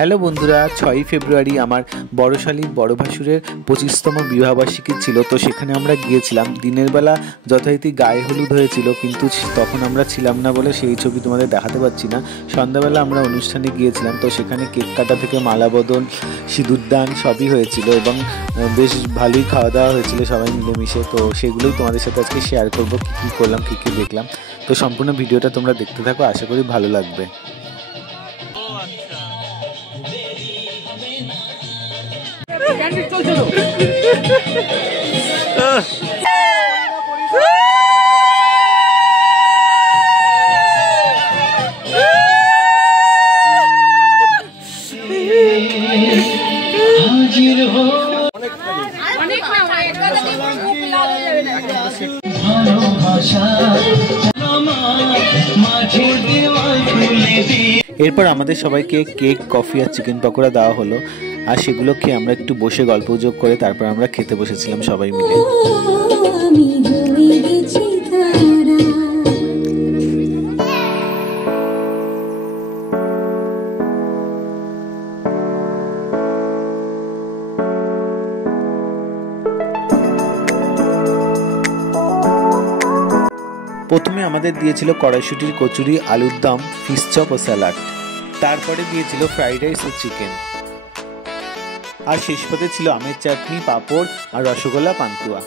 Hello বন্ধুরা, 6ই ফেব্রুয়ারি আমার বড় শালীর বড় ভাসুরের 25তম বিবাহবার্ষিকী ছিল। তো সেখানে আমরা গিয়েছিলাম। দিনের বেলা যথারীতি গায়ে হলুদ হয়েছিল, কিন্তু তখন আমরা ছিলাম না বলে সেই ছবি তোমাদের দেখাতে পারছি না। সন্ধ্যাবেলা আমরা অনুষ্ঠানে গিয়েছিলাম, তো সেখানে কেক কাটা থেকে মালা বদল, সিঁদুরদান সবই হয়েছিল এবং বেশ ভালোই খাওয়া দাওয়া হয়েছিল সবাই মিলেমিশে। তো সেগুলোই তোমাদের সাথে আজকে শেয়ার করবো, কী কী করলাম, কী কী দেখলাম। তো সম্পূর্ণ ভিডিওটা তোমরা দেখতে থাকো, আশা করি ভালো লাগবে। এরপর আমাদের সবাইকে কেক, কফি আর চিকেন পকোড়া দেওয়া হলো, আর সেগুলো খেয়ে আমরা একটু বসে গল্পগুজব করে তারপর আমরা খেতে বসেছিলাম সবাই মিলে। প্রথমে আমাদের দিয়েছিল কড়াইশুটির কচুরি, আলুর দম, ফিশ চপ ও স্যালাড। তারপরে দিয়েছিল ফ্রাইড রাইস ও চিকেন। আর শেষ পথে ছিল আমের চাটনি, পাঁপড় আর রসগোল্লা, পান্তুয়া।